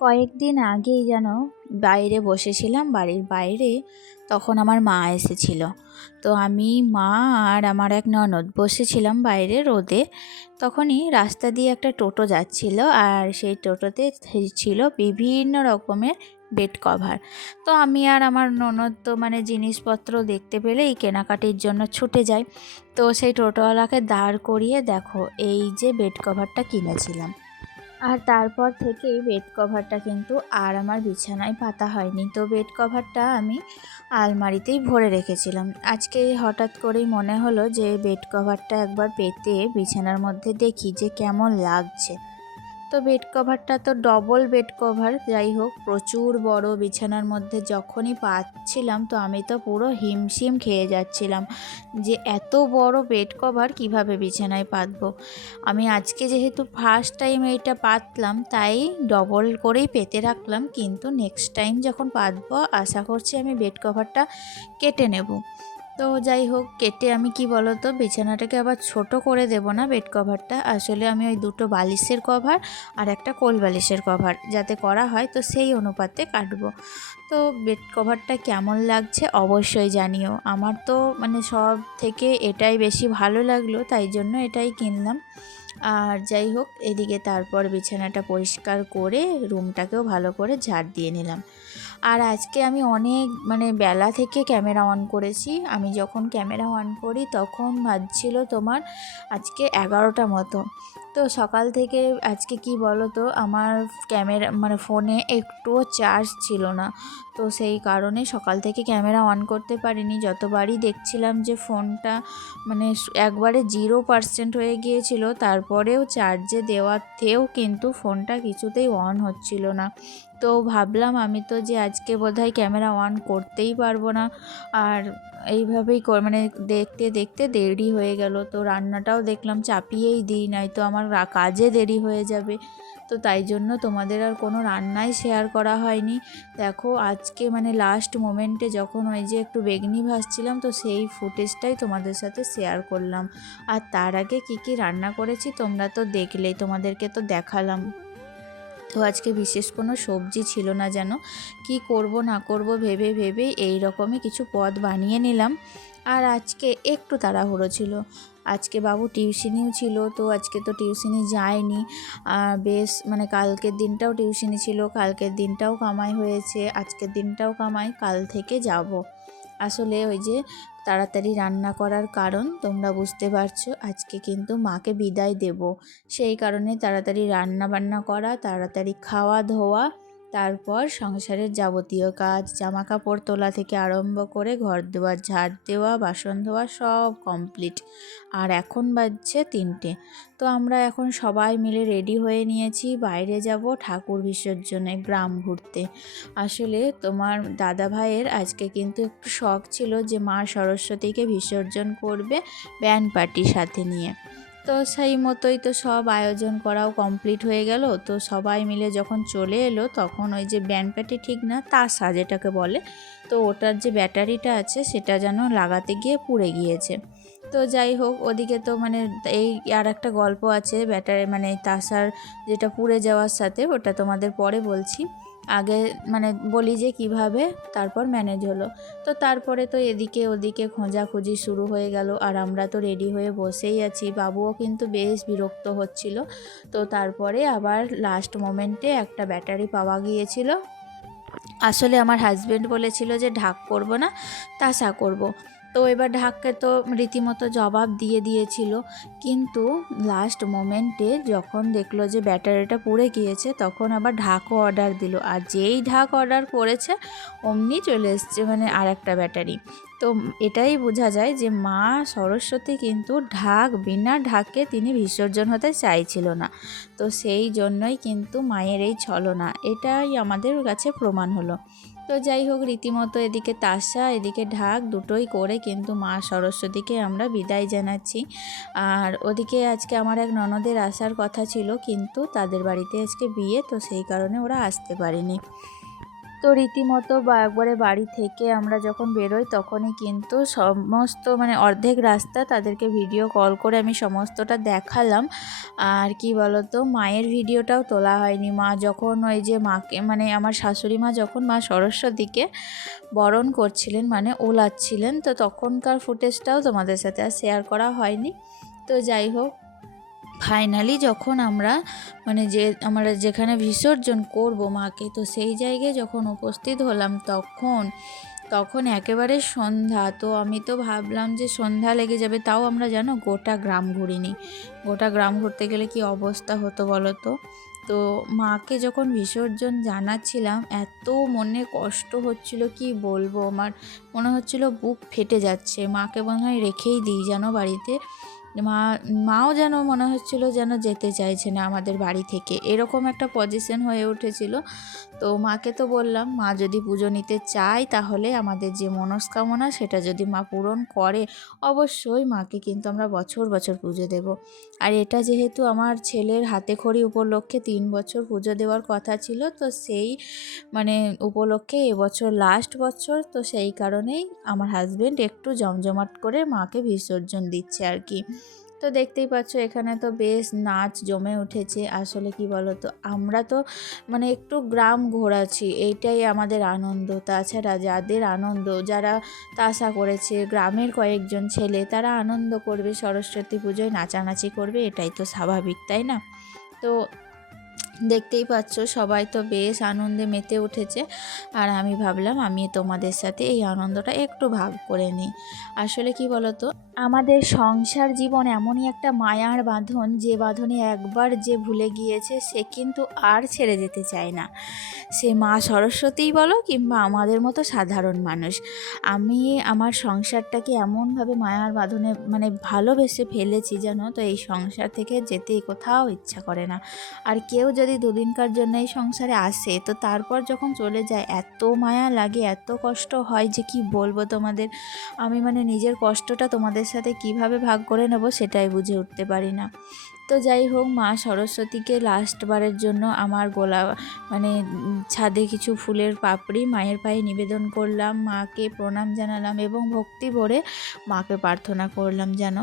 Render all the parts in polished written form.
কয়েকদিন আগেই যেন বাইরে বসেছিলাম, বাড়ির বাইরে। তখন আমার মা এসেছিল। তো আমি, মা আর আমার এক ননদ বসেছিলাম বাইরে রোদে। তখনই রাস্তা দিয়ে একটা টোটো যাচ্ছিল, আর সেই টোটোতে ছিল বিভিন্ন রকমের বেড কভার। তো আমি আর আমার ননদ তো জিনিসপত্র দেখতে পেলেই কেনাকাটির জন্য ছুটে যাই। তো সেই টোটোওয়ালাকে দাঁড় করিয়ে দেখো এই যে বেড কভারটা কিনেছিলাম। আর তারপর থেকে বেড কভারটা কিন্তু আর আমার বিছানায় পাতা হয়নি। তো বেড কভারটা আমি আলমারিতেই ভরে রেখেছিলাম। আজকে হঠাৎ করেই মনে হলো যে বেড কভারটা একবার পেতে বিছানার মধ্যে দেখি যে কেমন লাগছে। তো বেড কভারটা তো ডবল বেড কভার, যাই হোক প্রচুর বড়। বিছানার মধ্যে যখনই পাচ্ছিলাম তো আমি তো পুরো হিমশিম খেয়ে যাচ্ছিলাম যে এত বড় বেড কভার কিভাবে বিছানায় পাতবো। আমি আজকে যেহেতু ফার্স্ট টাইম এইটা পাতলাম তাই ডবল করেই পেতে রাখলাম, কিন্তু নেক্সট টাইম যখন পাতবো আশা করছি আমি বেড কভারটা কেটে নেব। তো যাই হোক, কেটে আমি কি বলতো বিছানাটাকে আবার ছোট করে দেব না। বেড কভারটা আসলে আমি ওই দুটো বালিশের কভার আর একটা কোল বালিশের কভার যাতে করা হয়, তো সেই অনুপাতে কাটবো। তো বেড কভারটা কেমন লাগছে অবশ্যই জানিও। আমার তো সব থেকে এটাই বেশি ভালো লাগলো, তাই জন্য এটাই কিনলাম। আর যাই হোক, এদিকে তারপর বিছানাটা পরিষ্কার করে রুমটাকেও ভালো করে ঝাড় দিয়ে নিলাম। আর আজকে আমি অনেক বেলা থেকে ক্যামেরা অন করেছি। আমি যখন ক্যামেরা অন করি তখন বাজছিল তোমার আজকে 11টা মতো। তো সকাল থেকে আজকে কি বলো তো, আমার ক্যামেরা ফোনে একটুও চার্জ ছিল না। তো সেই কারণে সকাল থেকে ক্যামেরা অন করতে পারিনি। যতবারই দেখছিলাম যে ফোনটা একবারে 0% হয়ে গিয়েছিল, তারপরেও চার্জে দেওয়াতেও কিন্তু ফোনটা কিছুতেই অন হচ্ছিল না। তো ভাবলাম আমি তো যে আজকে বোধহয় ক্যামেরা অন করতেই পারবো না। আর এইভাবেই দেখতে দেখতে দেরি হয়ে গেল। তো রান্নাটাও দেখলাম চাপিয়েই দিই, নাই তো আমার কাজে দেরি হয়ে যাবে। তো তাই জন্য তোমাদের আর কোনো রান্নাই শেয়ার করা হয়নি। দেখো আজকে লাস্ট মোমেন্টে যখন ওই যে একটু বেগনি ভাজছিলাম, তো সেই ফুটেজটাই তোমাদের সাথে শেয়ার করলাম। আর তার আগে কি কি রান্না করেছি তোমরা তো দেখলেই, তোমাদেরকে তো দেখালাম। তো আজকে বিশেষ কোনো সবজি ছিল না, যেন কি করব না করব ভেবে ভেবে এই রকমই কিছু পদ বানিয়ে নিলাম। আর আজকে একটু তাড়াহুড়ো ছিল। আজকে বাবু টিউশনিও ছিল, তো আজকে তো টিউশনি যায়নি। বেশ কালকের দিনটাও টিউশনি ছিল, কালকের দিনটাও কামাই হয়েছে, আজকের দিনটাও কামাই, কাল থেকে যাব। আসলে ওই যে তাড়াতাড়ি রান্না করার কারণ তোমরা বুঝতে পারছো, আজকে কিন্তু মাকে বিদায় দেব। সেই কারণে তাড়াতাড়ি রান্না বান্না করা, তাড়াতাড়ি খাওয়া ধোয়া, তারপর সংসারের যাবতীয় কাজ, জামা কাপড় তোলা থেকে আরম্ভ করে ঘর দুয়ার ঝাড় দেওয়া, বাসন ধোয়া সব কমপ্লিট। আর এখন বাজছে 3টে। তো আমরা এখন সবাই মিলে রেডি হয়ে নিয়েছি, বাইরে যাব ঠাকুর বিসর্জনে, গ্রাম ঘুরতে। আসলে তোমার দাদা ভাইয়ের আজকে কিন্তু একটু শখ ছিল যে মা সরস্বতীকে বিসর্জন করবে ব্যান্ড পার্টির সাথে নিয়ে। তো সেই মতোই তো সব আয়োজন করাও কমপ্লিট হয়ে গেল। তো সবাই মিলে যখন চলে এলো তখন ওই যে ব্যান্ড পার্টি ঠিক না, তাসা যেটাকে বলে, তো ওটার যে ব্যাটারিটা আছে সেটা যেন লাগাতে গিয়ে পুড়ে গিয়েছে। তো যাই হোক, ওদিকে তো এই আর একটা গল্প আছে ব্যাটারি তাসার যেটা পুড়ে যাওয়ার সাথে, ওটা তোমাদের পরে বলছি। আগে বলি যে কিভাবে তারপর ম্যানেজ হলো। তো তারপরে তো এদিকে ওদিকে খোঁজাখুঁজি শুরু হয়ে গেল, আর আমরা তো রেডি হয়ে বসেই আছি। বাবুও কিন্তু বেশ বিরক্ত হচ্ছিল। তো তারপরে আবার লাস্ট মোমেন্টে একটা ব্যাটারি পাওয়া গিয়েছিল। আসলে আমার হাজব্যান্ড বলেছিল যে ঢাক করব না, তাসা করব। তো এবার ঢাককে তো রীতিমতো জবাব দিয়ে দিয়েছিল, কিন্তু লাস্ট মোমেন্টে যখন দেখলো যে ব্যাটারিটা পুড়ে গিয়েছে তখন আবার ঢাকও অর্ডার দিল। আর যেই ঢাক অর্ডার করেছে অমনি চলে এসছে আর একটা ব্যাটারি। তো এটাই বোঝা যায় যে মা সরস্বতী কিন্তু বিনা ঢাকে তিনি বিসর্জন হতে চাইছিল না। তো সেই জন্যই কিন্তু মায়ের এই ছলনা, এটাই আমাদের কাছে প্রমাণ হলো। তো যাই হোক, রীতিমতো এদিকে তাসা এদিকে ঢাক দুটোই করে কিন্তু মা সরস্বতীকে আমরা বিদায় জানাচ্ছি। আর ওদিকে আজকে আমার এক ননদের আসার কথা ছিল, কিন্তু তাদের বাড়িতে আজকে বিয়ে, তো সেই কারণে ওরা আসতে পারেনি। তো তো রীতিমতো একবারে বাড়ি থেকে আমরা যখন বেরোই তখনই কিন্তু সমস্ত মানে অর্ধেক রাস্তা তাদেরকে ভিডিও কল করে আমি সমস্তটা দেখালাম। আর কি বলতো, মায়ের ভিডিওটাও তোলা হয়নি। মা যখন ওই যে মাকে মানে আমার শাশুড়ি মা যখন মা সরস্বতীকে বরণ করছিলেন মানে ওলাচ্ছিলেন, তো তখনকার ফুটেজটাও তোমাদের সাথে আর শেয়ার করা হয়নি। তো যাই হোক, ফাইনালি যখন আমরা মানে আমরা যেখানে বিসর্জন করব মাকে, তো সেই জায়গায় যখন উপস্থিত হলাম তখন একেবারে সন্ধ্যা। তো আমি তো ভাবলাম যে সন্ধ্যা লেগে যাবে, তাও আমরা জানো গোটা গ্রাম ঘুরিনি। গোটা গ্রাম ঘুরতে গেলে কি অবস্থা হতো বলো তো। তো মাকে যখন বিসর্জন জানাচ্ছিলাম এত মনে কষ্ট হচ্ছিল, কি বলবো, আমার মনে হচ্ছিল বুক ফেটে যাচ্ছে। মাকে মনে হয় রেখেই দিই যেন বাড়িতে। মাও যেন মনে হচ্ছিল যেন যেতে চাইছে না আমাদের বাড়ি থেকে, এরকম একটা পজিশন হয়ে উঠেছিল। তো মাকে তো বললাম, মা যদি পুজো নিতে চায় তাহলে আমাদের যে মনস্কামনা সেটা যদি মা পূরণ করে, অবশ্যই মাকে কিন্তু আমরা বছর বছর পুজো দেব। আর এটা যেহেতু আমার ছেলের হাতে খড়ি উপলক্ষে 3 বছর পুজো দেওয়ার কথা ছিল, তো সেই মানে উপলক্ষে এবছর লাস্ট বছর, তো সেই কারণেই আমার হাজবেন্ড একটু জমজমাট করে মাকে বিসর্জন দিচ্ছে আর কি। তো দেখতেই পাচ্ছ এখানে তো বেশ নাচ জমে উঠেছে। আসলে কি বলো তো, আমরা তো মানে একটু গ্রাম ঘোরাচ্ছি, এইটাই আমাদের আনন্দ। তাছাড়া যাদের আনন্দ, যারা তাসা করেছে গ্রামের কয়েকজন ছেলে, তারা আনন্দ করবে, সরস্বতী পুজোয় নাচানাচি করবে, এটাই তো স্বাভাবিক, তাই না? তো দেখতেই পাচ্ছ সবাই তো বেশ আনন্দে মেতে উঠেছে। আর আমি ভাবলাম আমি তোমাদের সাথে এই আনন্দটা একটু ভাগ করে নিই। আসলে কি বলতো, আমাদের সংসার জীবন এমনই একটা মায়ার বাঁধন, যে বাঁধনে একবার যে ভুলে গিয়েছে সে কিন্তু আর ছেড়ে যেতে চায় না। সে মা সরস্বতীই বলো কিংবা আমাদের মতো সাধারণ মানুষ। আমি আমার সংসারটাকে এমনভাবে মায়ার বাঁধনে মানে ভালোবেসে ফেলেছি জানো, তো এই সংসার থেকে যেতে কোথাও ইচ্ছা করে না। আর কেউ যদি দুদিনকার জন্য এই সংসারে আসে, তো তারপর যখন চলে যায় এত মায়া লাগে, এত কষ্ট হয় যে কি বলবো তোমাদের। আমি মানে নিজের কষ্টটা তোমাদের সাথে কিভাবে ভাগ করে নেব সেটাই বুঝে উঠতে পারি না। তো যাই হোক, মা সরস্বতীকে লাস্টবারের জন্য আমার মানে ছাদে কিছু ফুলের পাপড়ি মায়ের পায়ে নিবেদন করলাম, মাকে প্রণাম জানালাম এবং ভক্তি ভরে মাকে প্রার্থনা করলাম যেন।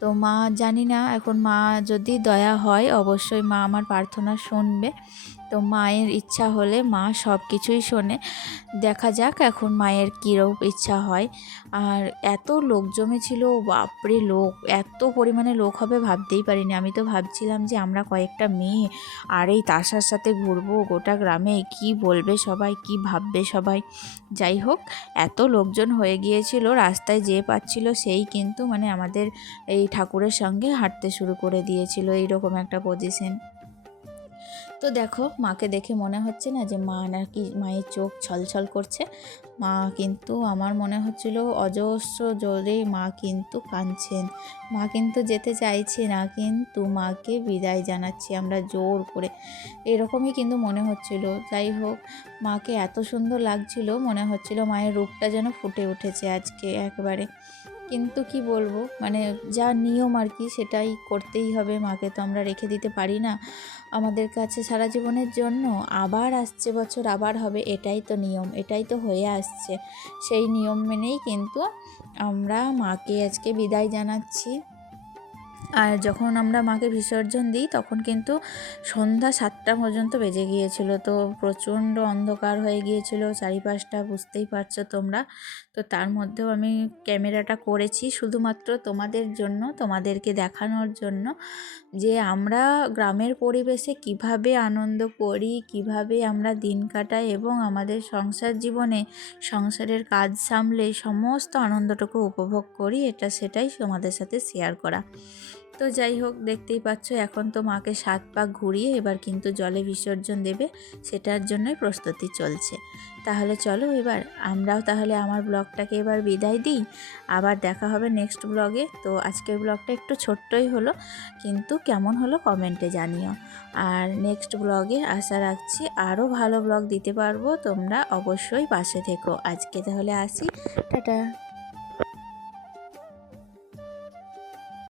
তো মা জানি না, এখন মা যদি দয়া হয় অবশ্যই মা আমার প্রার্থনা শুনবে। তো মায়ের ইচ্ছা হলে মা সব কিছুই শোনে। দেখা যাক এখন মায়ের কীরূপ ইচ্ছা হয়। আর এত লোক জমেছিল, বাপরে লোক, এত পরিমাণে লোক হবে ভাবতেই পারিনি। আমি তো ভাবছিলাম যে আমরা কয়েকটা মেয়ে আর এই তাসার সাথে ঘুরবো গোটা গ্রামে, কি বলবে সবাই, কি ভাববে সবাই। যাই হোক, এত লোকজন হয়ে গিয়েছিল, রাস্তায় যে পাচ্ছিল সেই কিন্তু মানে আমাদের এই ঠাকুরের সঙ্গে হাঁটতে শুরু করে দিয়েছিল, এইরকম একটা পজিশন। তো দেখো, মাকে দেখে মনে হচ্ছে না যে মা নাকি মায়ের চোখ ছলছল করছে। মা কিন্তু আমার মনে হচ্ছিল অজস্র জোরে মা কিন্তু কাঁদছেন। মা কিন্তু যেতে চাইছে না, কিন্তু মাকে বিদায় জানাচ্ছি আমরা জোর করে, এরকমই কিন্তু মনে হচ্ছিল। যাই হোক, মাকে এত সুন্দর লাগছিল, মনে হচ্ছিল মায়ের রূপটা যেন ফুটে উঠেছে আজকে একবারে। কিন্তু কি বলবো, মানে যা নিয়ম আর কি সেটাই করতেই হবে। মাকে তো আমরা রেখে দিতে পারি না আমাদের কাছে সারা জীবনের জন্য। আবার আসছে বছর আবার হবে, এটাই তো নিয়ম, এটাই তো হয়ে আসছে। সেই নিয়ম মেনেই কিন্তু আমরা মাকে আজকে বিদায় জানাচ্ছি। আর যখন আমরা মাকে বিসর্জন দিই তখন কিন্তু সন্ধ্যা 7টা পর্যন্ত বেজে গিয়েছিল। তো প্রচণ্ড অন্ধকার হয়ে গিয়েছিল চারিপাশটা, বুঝতেই পারছো তোমরা। তো তার মধ্যেও আমি ক্যামেরাটা করেছি শুধুমাত্র তোমাদের জন্য, তোমাদেরকে দেখানোর জন্য যে আমরা গ্রামের পরিবেশে কিভাবে আনন্দ করি, কিভাবে আমরা দিন কাটাই এবং আমাদের সংসার জীবনে সংসারের কাজ সামলে সমস্ত আনন্দটুকু উপভোগ করি, সেটাই তোমাদের সাথে শেয়ার করা। তো যাই হোক, দেখতেই পাচ্ছ এখন তো মাকে 7 পাক ঘুরিয়ে এবার কিন্তু জলে বিসর্জন দেবে, সেটার জন্যই প্রস্তুতি চলছে। তাহলে চলো এবার আমরাও তাহলে আমার ব্লগটাকে এবার বিদায় দিই। আবার দেখা হবে নেক্সট ব্লগে। তো আজকের ব্লগটা একটু ছোট্টই হলো, কিন্তু কেমন হলো কমেন্টে জানিও। আর নেক্সট ব্লগে আশা রাখছি আরও ভালো ব্লগ দিতে পারবো, তোমরা অবশ্যই পাশে থেকো। আজকে তাহলে আসি, টাটা।